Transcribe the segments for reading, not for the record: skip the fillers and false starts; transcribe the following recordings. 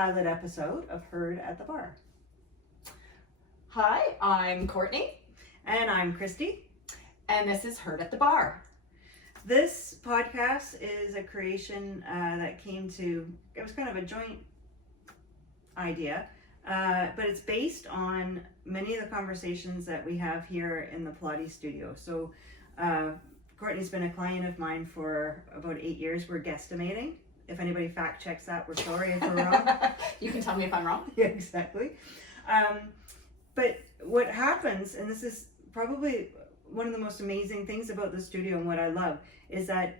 pilot episode of Heard at the Barre. Hi, I'm Courtney. And I'm Kristy. And this is Heard at the Barre. This podcast is a creation that came to, it was kind of a joint idea, but it's based on many of the conversations that we have here in the Pilates studio. So Courtney's been a client of mine for about 8 years. We're guesstimating. If anybody fact checks that, we're sorry if we're wrong. You can tell me if I'm wrong. Yeah, exactly. But what happens, and this is probably one of the most amazing things about the studio and what I love, is that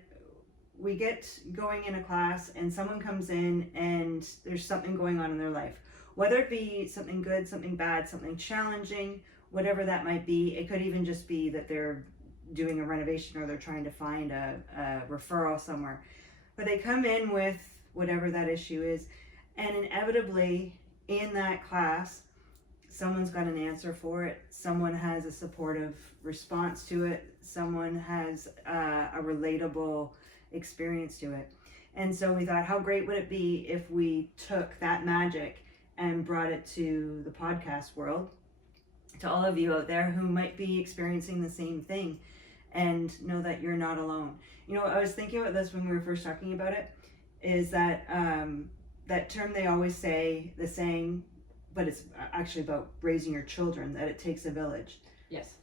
we get going in a class and someone comes in and there's something going on in their life. Whether it be something good, something bad, something challenging, whatever that might be. It could even just be that they're doing a renovation or they're trying to find a referral somewhere. But they come in with whatever that issue is, and inevitably in that class, someone's got an answer for it. Someone has a supportive response to it. Someone has a relatable experience to it. And so we thought, how great would it be if we took that magic and brought it to the podcast world, to all of you out there who might be experiencing the same thing, and know that you're not alone. You know, I was thinking about this when we were first talking about it, is that that term they always say, the saying, but it's actually about raising your children, that it takes a village. Yes.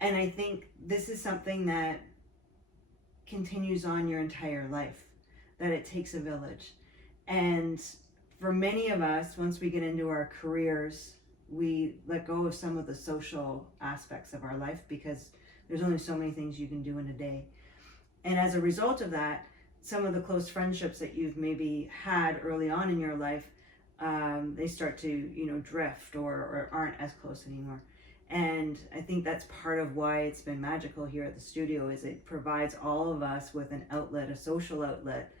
And I think this is something that continues on your entire life, that it takes a village. And for many of us, once we get into our careers, we let go of some of the social aspects of our life because there's only so many things you can do in a day. And as a result of that, some of the close friendships that you've maybe had early on in your life, they start to, drift or aren't as close anymore. And I think that's part of why it's been magical here at the studio, is it provides all of us with an outlet, a social outlet,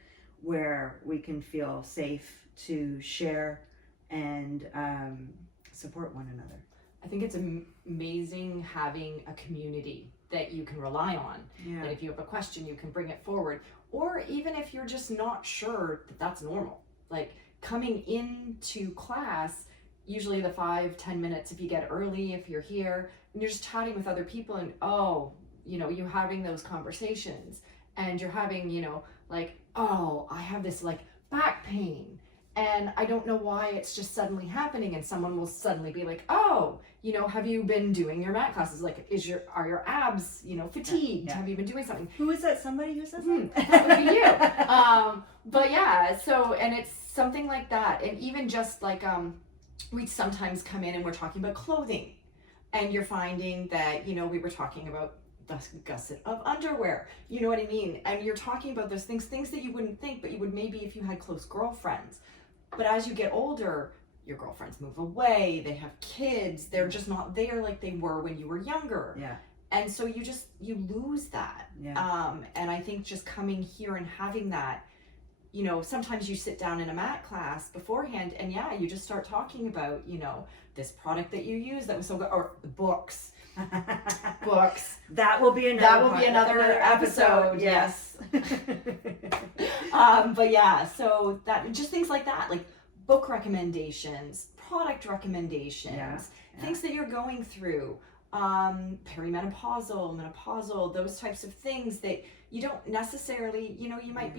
where we can feel safe to share and support one another. I think it's amazing having a community that you can rely on. Yeah. That if you have a question, you can bring it forward. Or even if you're just not sure that that's normal. Like coming into class, usually the 5-10 minutes if you get early, if you're here, and you're just chatting with other people and you're having those conversations and you're having, I have this back pain and I don't know why it's just suddenly happening, and someone will suddenly be like, have you been doing your mat classes? Like, are your abs, fatigued? Yeah. Have you been doing something? Who is that? Somebody who says that? That would be you. But yeah, and it's something like that. And even just we sometimes come in and we're talking about clothing, and you're finding that, we were talking about the gusset of underwear, you know what I mean? And you're talking about those things that you wouldn't think, but you would maybe if you had close girlfriends. But as you get older, your girlfriends move away, they have kids, they're just not there like they were when you were younger. Yeah. And so you lose that. Yeah. And I think just coming here and having that, sometimes you sit down in a mat class beforehand and you just start talking about, this product that you use that was so good, or the books. That will be another episode. Yes. But yeah, so that just things like that, like book recommendations, product recommendations, things that you're going through, perimenopausal, menopausal, those types of things that you don't necessarily, you might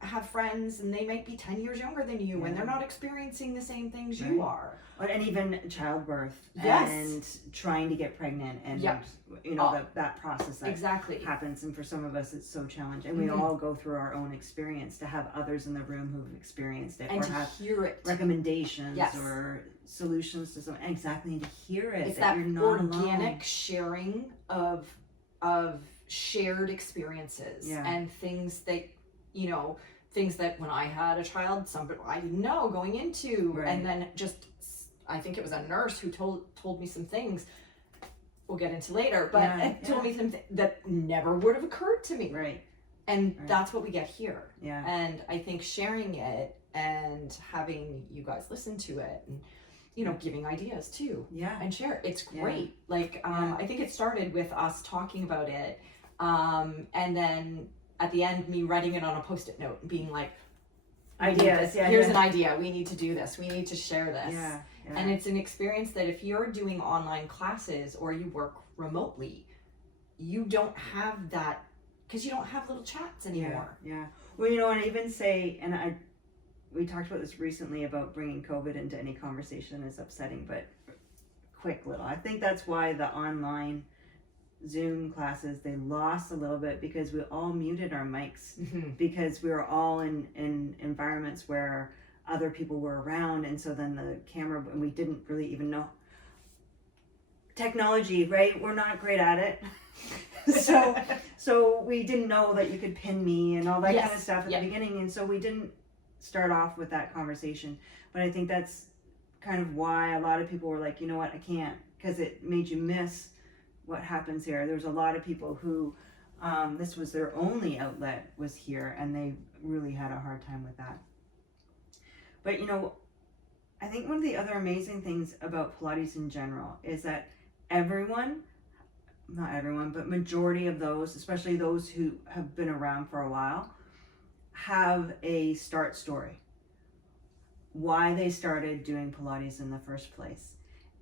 have friends and they might be 10 years younger than you and they're not experiencing the same things you are. And even childbirth and trying to get pregnant and that process that happens, and for some of us it's so challenging, and we all go through our own experience. To have others in the room who've experienced it and or to have hear it, recommendations or solutions to something, exactly, to hear it, it's that you're not organic alone. Sharing of shared experiences and things that things that when I had a child, somebody I didn't know going into, and then I think it was a nurse who told me some things we'll get into later, but told me something that never would have occurred to me. Right. And that's what we get here. Yeah. And I think sharing it and having you guys listen to it and giving ideas too. Yeah. And share. It's great. I think it started with us talking about it. And then at the end, me writing it on a Post-it note and being like, ideas. Yeah, here's an idea. We need to do this. We need to share this. Yeah, yeah. And it's an experience that if you're doing online classes or you work remotely, you don't have that because you don't have little chats anymore. Yeah. Well, you know, and I even say, and we talked about this recently about bringing COVID into any conversation is upsetting, but quick little. I think that's why the online Zoom classes, they lost a little bit because we all muted our mics because we were all in environments where other people were around, and so then the camera, and we didn't really even know technology, right? We're not great at it. so we didn't know that you could pin me and all that kind of stuff at the beginning, and so we didn't start off with that conversation. But I think that's kind of why a lot of people were like, you know what, I can't, because it made you miss what happens here. There's a lot of people who this was their only outlet was here, and they really had a hard time with that. But you know, I think one of the other amazing things about Pilates in general is that everyone, not everyone, but majority of those, especially those who have been around for a while, have a start story. Why they started doing Pilates in the first place.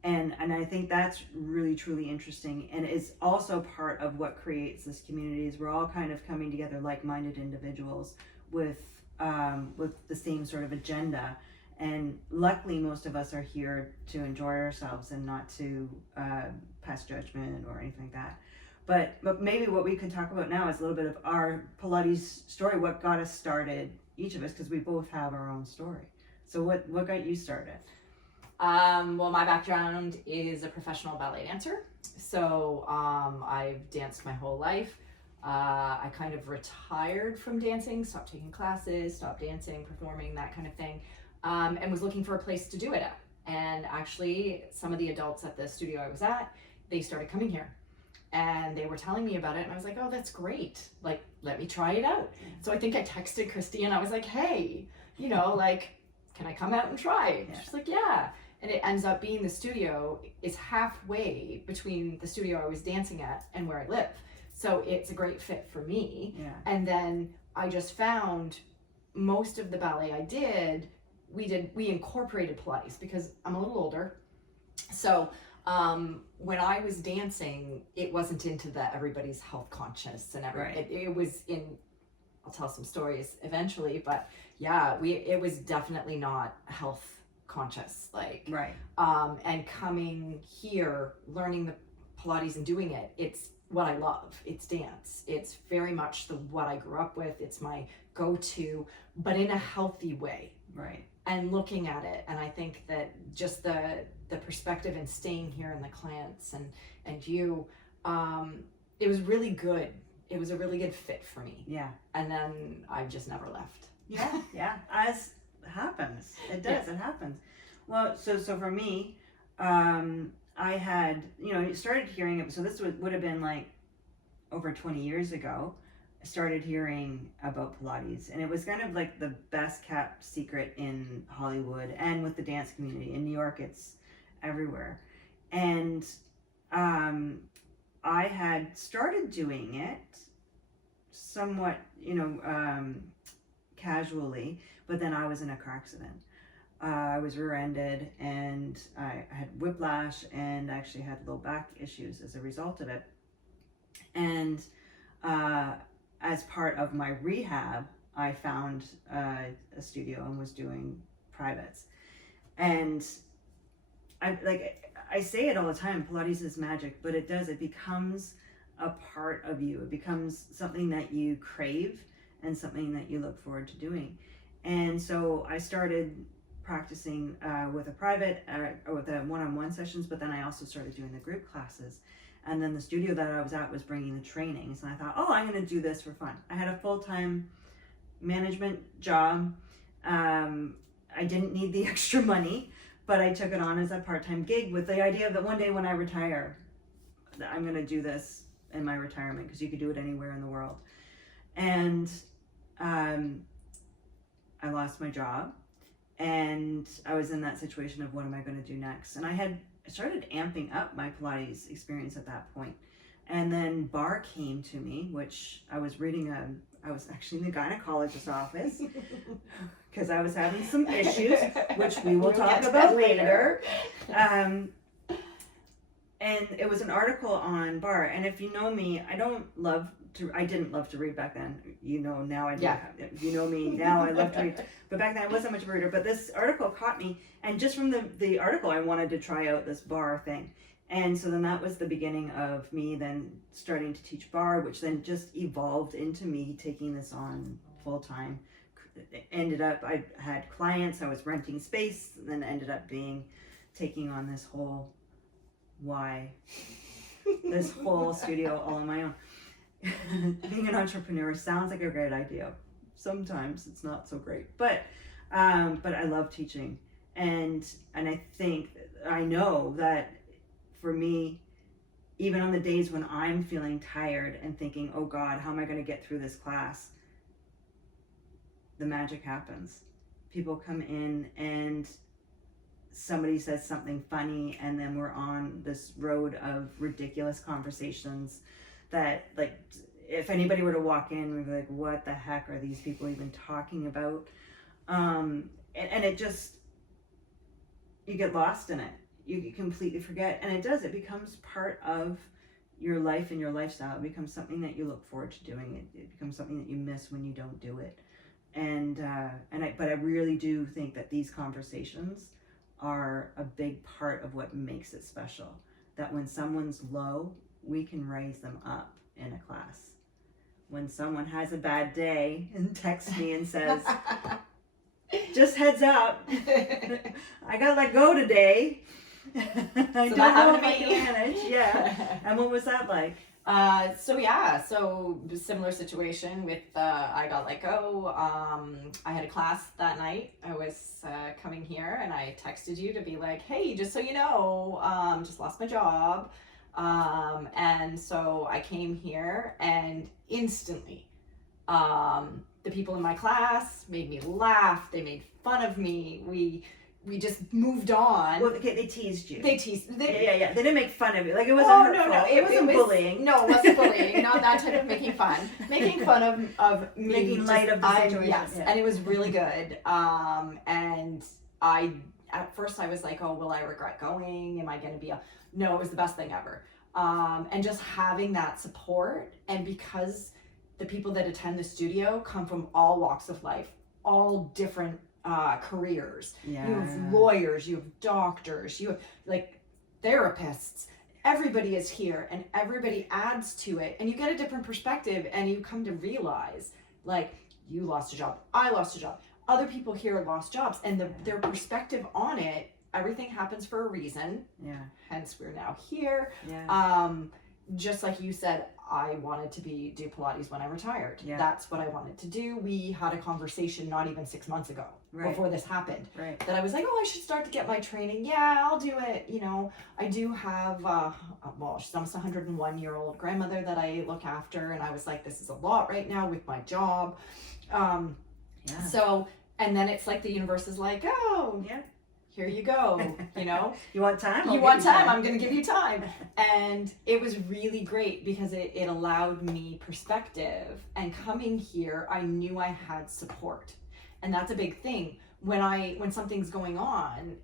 And I think that's really, truly interesting, and is also part of what creates this community. Is we're all kind of coming together, like-minded individuals with the same sort of agenda. And luckily, most of us are here to enjoy ourselves and not to pass judgment or anything like that. But maybe what we could talk about now is a little bit of our Pilates story. What got us started, each of us, because we both have our own story. So what got you started? Well, my background is a professional ballet dancer. So I've danced my whole life. I kind of retired from dancing, stopped taking classes, stopped dancing, performing, that kind of thing, and was looking for a place to do it at. And actually, some of the adults at the studio I was at, they started coming here. And they were telling me about it, and I was like, oh, that's great. Like, let me try it out. So I think I texted Kristy, and I was like, hey, you know, like, can I come out and try? Yeah. She's like, yeah. And it ends up being the studio is halfway between the studio I was dancing at and where I live. So it's a great fit for me. Yeah. And then I just found most of the ballet I did, we incorporated Pilates because I'm a little older. So when I was dancing, it wasn't into the everybody's health conscious and everything. Right. It was in, I'll tell some stories eventually, but yeah, it was definitely not health conscious, like, right. And coming here, learning the Pilates and doing it, it's what I love. It's dance. It's very much what I grew up with. It's my go-to, but in a healthy way. Right. And looking at it, and I think that just the perspective and staying here and the clients and you, it was really good. It was a really good fit for me. Yeah. And then I've just never left. Yeah, yeah. As happens. It does. Yeah. It happens. Well, so for me, I had, you know, started hearing it. So this would have been like over 20 years ago. I started hearing about Pilates, and it was kind of like the best kept secret in Hollywood and with the dance community. In New York, it's everywhere. And I had started doing it somewhat, you know, casually, but then I was in a car accident. I was rear-ended, and I had whiplash, and actually had low back issues as a result of it. And as part of my rehab, I found a studio and was doing privates. And I say it all the time, Pilates is magic, but it becomes a part of you. It becomes something that you crave and something that you look forward to doing. And so I started practicing with a private or with a one-on-one sessions, but then I also started doing the group classes. And then the studio that I was at was bringing the trainings, and I thought, oh, I'm going to do this for fun. I had a full-time management job. I didn't need the extra money, but I took it on as a part-time gig with the idea that one day when I retire, that I'm going to do this in my retirement, because you could do it anywhere in the world. And I lost my job, and I was in that situation of what am I going to do next? And I started amping up my Pilates experience at that point. And then barre came to me, which I was reading I was actually in the gynecologist's office because I was having some issues, which we will talk about later. And it was an article on barre. And if you know me, I didn't love to read back then. You know, now I do. Yeah. You know me, now I love to read. But back then I wasn't much of a reader. But this article caught me. And just from the article, I wanted to try out this barre thing. And so then that was the beginning of me then starting to teach barre, which then just evolved into me taking this on full time. Ended up, I had clients, I was renting space, and then ended up taking on this whole studio all on my own. Being an entrepreneur sounds like a great idea. Sometimes it's not so great, but I love teaching, and I know that for me, even on the days when I'm feeling tired and thinking, oh God, how am I going to get through this class? The magic happens. People come in and somebody says something funny, and then we're on this road of ridiculous conversations that, like, if anybody were to walk in, we'd be like, what the heck are these people even talking about? And it just, you get lost in it. You completely forget, and it becomes part of your life and your lifestyle. It becomes something that you look forward to doing. It becomes something that you miss when you don't do it. But I really do think that these conversations are a big part of what makes it special. That when someone's low, we can raise them up in a class. When someone has a bad day and texts me and says, just heads up, I got let go today. I don't know if I can manage. Yeah. And what was that like? So similar situation with I got let go. I had a class that night. I was coming here, and I texted you to be like, hey, just so you know, just lost my job. And so I came here, and instantly the people in my class made me laugh. They made fun of me. We just moved on. Well, okay, they teased you. Yeah. They didn't make fun of you. Like, it wasn't hurtful. It wasn't bullying. No, it wasn't bullying. Not that type of making fun. Making fun of me. Making light of the situation. Yes, yeah. And it was really good. And at first I was like, oh, will I regret going? Am I going to be No, it was the best thing ever. And just having that support, and because the people that attend the studio come from all walks of life, all different careers. Yeah. You have lawyers, you have doctors, you have like therapists. Everybody is here, and everybody adds to it, and you get a different perspective, and you come to realize, like, you lost a job, I lost a job, other people here lost jobs, and their perspective on it. Everything happens for a reason. Yeah. Hence, we're now here. Yeah. Just like you said, I wanted to do Pilates when I retired. Yeah. That's what I wanted to do. We had a conversation not even 6 months ago, before this happened. Right. That I was like, oh, I should start to get my training. Yeah, I'll do it. You know, I do have, she's almost 101-year-old grandmother that I look after. And I was like, this is a lot right now with my job. Yeah. So, and then it's like the universe is like, oh, yeah. Here you go, you know. You want time? You want time? I'm going to give you time. And it was really great because it allowed me perspective. And coming here, I knew I had support. And that's a big thing. When something's going on,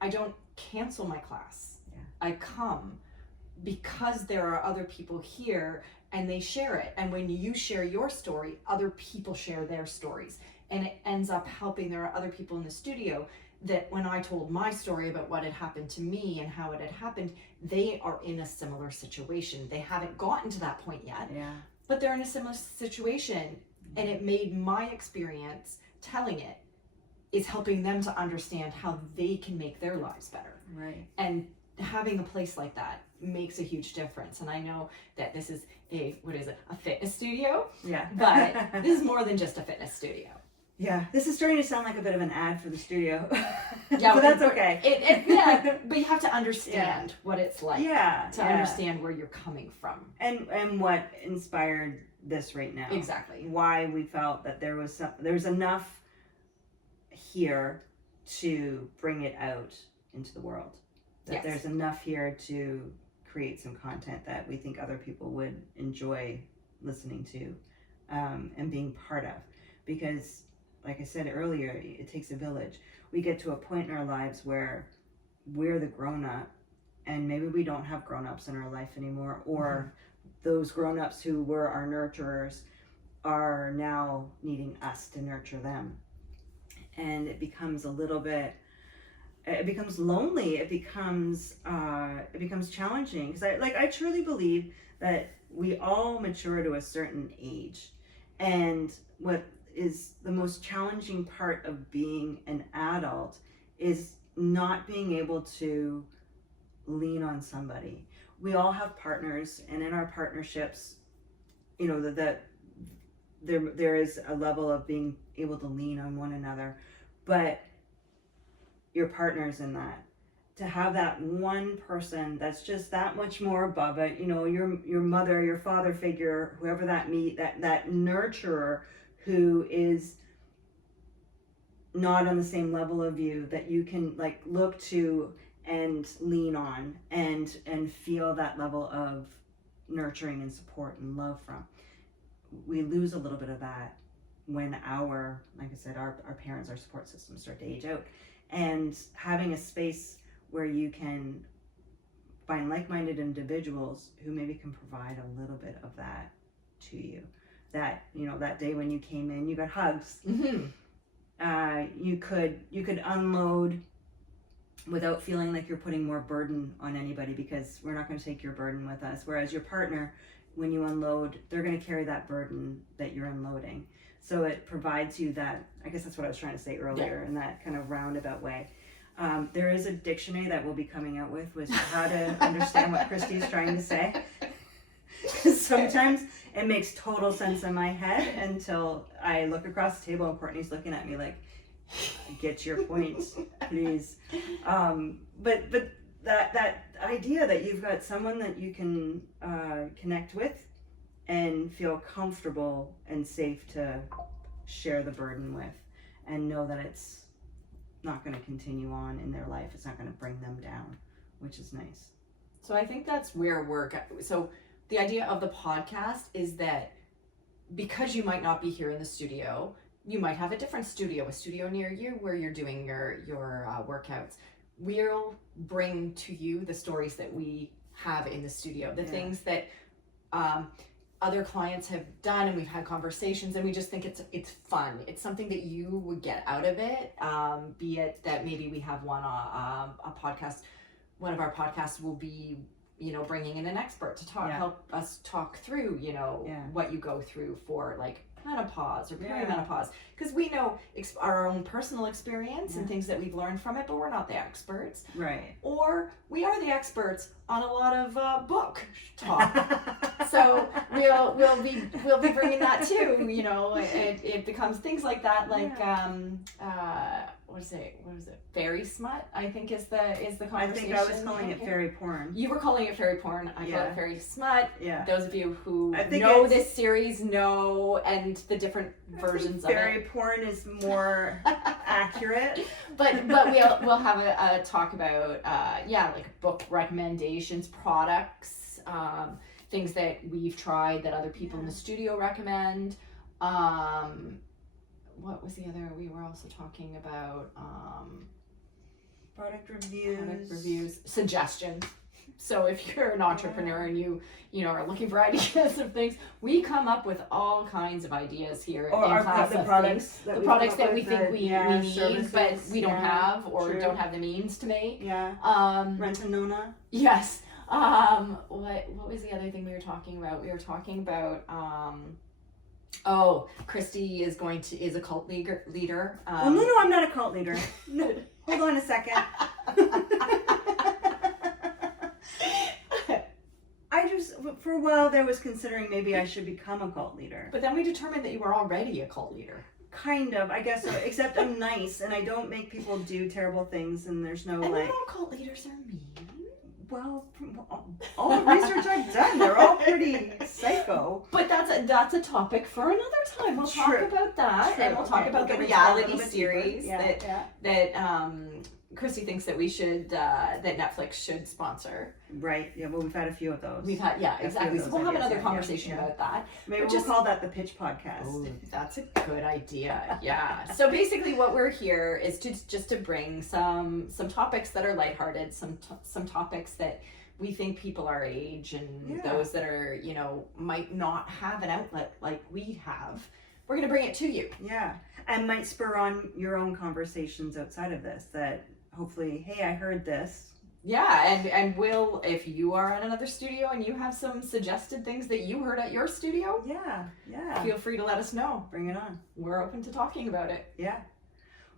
I don't cancel my class. Yeah. I come because there are other people here, and they share it. And when you share your story, other people share their stories. And it ends up helping. There are other people in the studio that when I told my story about what had happened to me and how it had happened, they are in a similar situation. They haven't gotten to that point yet, but they're in a similar situation. And it made my experience telling it is helping them to understand how they can make their lives better. Right. And having a place like that makes a huge difference. And I know that this is a fitness studio? Yeah. But this is more than just a fitness studio. Yeah, this is starting to sound like a bit of an ad for the studio. Yeah, but that's okay. But you have to understand what it's like. To understand where you're coming from. And what inspired this right now. Exactly. Why we felt that there was enough here to bring it out into the world. That there's enough here to create some content that we think other people would enjoy listening to, and being part of. Because, like I said earlier, it takes a village. We get to a point in our lives where we're the grown-up, and maybe we don't have grown-ups in our life anymore, or those grown-ups who were our nurturers are now needing us to nurture them. And it becomes a little bit, it becomes lonely, it becomes challenging. Because I truly believe that we all mature to a certain age. And what is the most challenging part of being an adult is not being able to lean on somebody. We all have partners, and in our partnerships, you know, that there is a level of being able to lean on one another, but your partner's in that. To have that one person that's just that much more above it, you know, your mother, your father figure, whoever that nurturer who is not on the same level of you, that you can like look to and lean on and feel that level of nurturing and support and love from. We lose a little bit of that when our parents, our support systems start to age out. And having a space where you can find like-minded individuals who maybe can provide a little bit of that to you. That, you know, that day when you came in, you got hugs. You could unload without feeling like you're putting more burden on anybody, because we're not going to take your burden with us. Whereas your partner, when you unload, they're going to carry that burden that you're unloading. So it provides you that, I guess that's what I was trying to say earlier, in that kind of roundabout way. There is a dictionary that we'll be coming out with how to understand what Kristy is trying to say. Because sometimes it makes total sense in my head until I look across the table and Courtney's looking at me like, get your point, please. But that idea that you've got someone that you can connect with and feel comfortable and safe to share the burden with, and know that it's not going to continue on in their life, it's not going to bring them down, which is nice. So I think that's where so the idea of the podcast is that because you might not be here in the studio, you might have a different studio, a studio near you where you're doing your workouts. We'll bring to you the stories that we have in the studio, the things that other clients have done, and we've had conversations, and we just think it's fun. It's something that you would get out of it. Be it that maybe we have a podcast. One of our podcasts will be, you know, bringing in an expert to help us talk through, you know, what you go through for like menopause or perimenopause, because we know our own personal experience and things that we've learned from it, but we're not the experts, right? Or we are the experts on a lot of book talk. So we'll be bringing that too. You know, it becomes things like that, like what is it? Fairy smut, I think is the conversation. I think I was calling it fairy porn. You were calling it fairy porn. I call it fairy smut. Yeah. Those of you who know this series know, and the different versions of it. Fairy porn is more accurate. But we'll have a talk about like book recommendations, products, things that we've tried that other people in the studio recommend. What was the other? We were also talking about product reviews, suggestions. So if you're an entrepreneur and you are looking for ideas of things, we come up with all kinds of ideas here in class. The products that we think we need, services, but we don't have or don't have the means to make. Yeah. Rentanona. Yes. What was the other thing we were talking about? We were talking about Kristy is a cult leader. No, I'm not a cult leader. No, hold on a second. I just, for a while there, was considering maybe I should become a cult leader. But then we determined that you were already a cult leader. Kind of, I guess so. Except I'm nice and I don't make people do terrible things, and there's no and not all cult leaders are mean. Well, from all the research I've done, they're all pretty psycho. But that's a topic for another time. We'll talk about that, and we'll talk about the reality series that Kristy thinks that we should, that Netflix should sponsor. Right. Yeah. Well, we've had a few of those. We've had, yeah, few of exactly. So those we'll have ideas, another yeah, conversation yeah. about that. Maybe But we'll just- call that the pitch podcast. Oh, that's a good idea. Yeah. So basically, what we're here is to bring some topics that are lighthearted, some topics that we think people our age and those that are, you know, might not have an outlet like we have. We're gonna bring it to you. Yeah, and might spur on your own conversations outside of this. That hopefully, hey, I heard this. Yeah, and we'll, if you are at another studio and you have some suggested things that you heard at your studio, Yeah. feel free to let us know. Bring it on. We're open to talking about it. Yeah.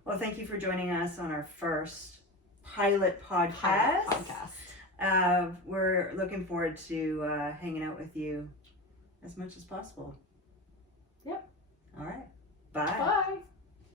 Well, thank you for joining us on our first pilot podcast. We're looking forward to hanging out with you as much as possible. Yep. All right. Bye. Bye.